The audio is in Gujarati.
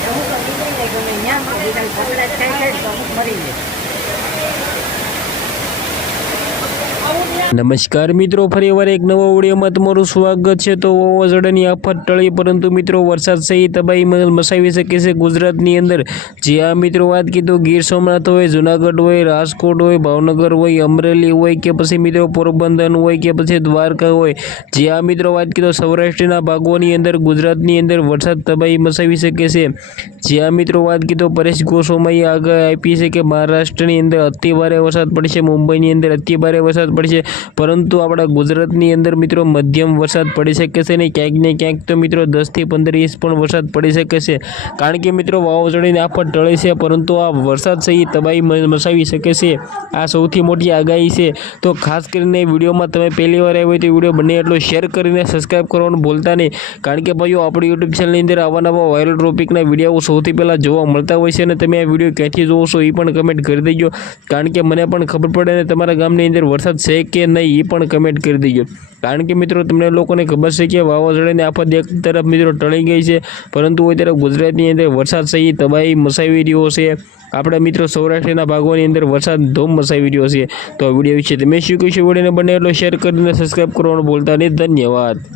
એવું તો બીજે નહીં ગમે. ન્યા મરી જાય. કપડાં ખાઈ ખાઈ તો મરી જાય. નમસ્કાર મિત્રો ફરીવાર એક નવા ઓડિયોમાં તમારું સ્વાગત છે. તો વાવાઝોડાની આફત ટળી, પરંતુ મિત્રો, વરસાદ સહિત તબાહી મસાવી શકે છે ગુજરાતની અંદર. જે આ મિત્રો વાત કીધું, ગીર સોમનાથ હોય, જુનાગઢ હોય, રાજકોટ હોય, ભાવનગર હોય, અમરેલી હોય કે પછી મિત્રો, પોરબંદર હોય કે પછી દ્વારકા હોય. જે આ મિત્રો વાત કીધો, સૌરાષ્ટ્રના ભાગોની અંદર, ગુજરાતની અંદર વરસાદ તબાહી મચાવી શકે છે. જે આ મિત્રો વાત કીધો, પરેશ ગોસ્વામીએ આગળ આપી છે કે મહારાષ્ટ્રની અંદર અતિ ભારે વરસાદ પડશે, મુંબઈની અંદર અતિ ભારે વરસાદ પડશે. પરંતુ આપણા ગુજરાતની અંદર મિત્રો મધ્યમ વરસાદ પડી શકે છે ને ક્યાંક ને ક્યાંક તો મિત્રો દસથી પંદર ઇંચ પણ વરસાદ પડી શકે છે. કારણ કે મિત્રો વાવાઝોડાની આફત ટળે છે, પરંતુ આ વરસાદ સહી તબાહી મસાવી શકે છે. આ સૌથી મોટી આગાહી છે. તો ખાસ કરીને વિડીયોમાં તમે પહેલી વાર આવ્યો હોય તો વીડિયો બને એટલો શેર કરીને સબસ્ક્રાઈબ કરવાનું ભૂલતા નહીં. કારણ કે ભાઈઓ, આપણી યુટ્યુબ ચેનલની અંદર આવા નવા વાયરલ ટોપિકના વીડિયો સૌથી પહેલાં જોવા મળતા હોય છે અને તમે આ વીડિયો ક્યાંથી જોવો છો એ પણ કમેન્ટ કરી દેજો. કારણ કે મને પણ ખબર પડે ને તમારા ગામની અંદર વરસાદ છે કે નહીં એ પણ કમેન્ટ કરી દેજો. કારણ કે મિત્રો, તમને લોકોને ખબર છે કે વાવાઝોડાની આફત એક તરફ મિત્રો ટળી ગઈ છે, પરંતુ હોય તરફ ગુજરાતની અંદર વરસાદ સહિત તબાહી મસાવી રહ્યો છે. આપણા મિત્રો સૌરાષ્ટ્રના ભાગોની અંદર વરસાદ ધૂમ મસાવી રહ્યો છે. તો આ વીડિયો વિશે તમે શું કહીશું? વિડીયોને બને એટલો શેર કરીને સબસ્ક્રાઈબ કરવાનું ભૂલતા નહીં. ધન્યવાદ.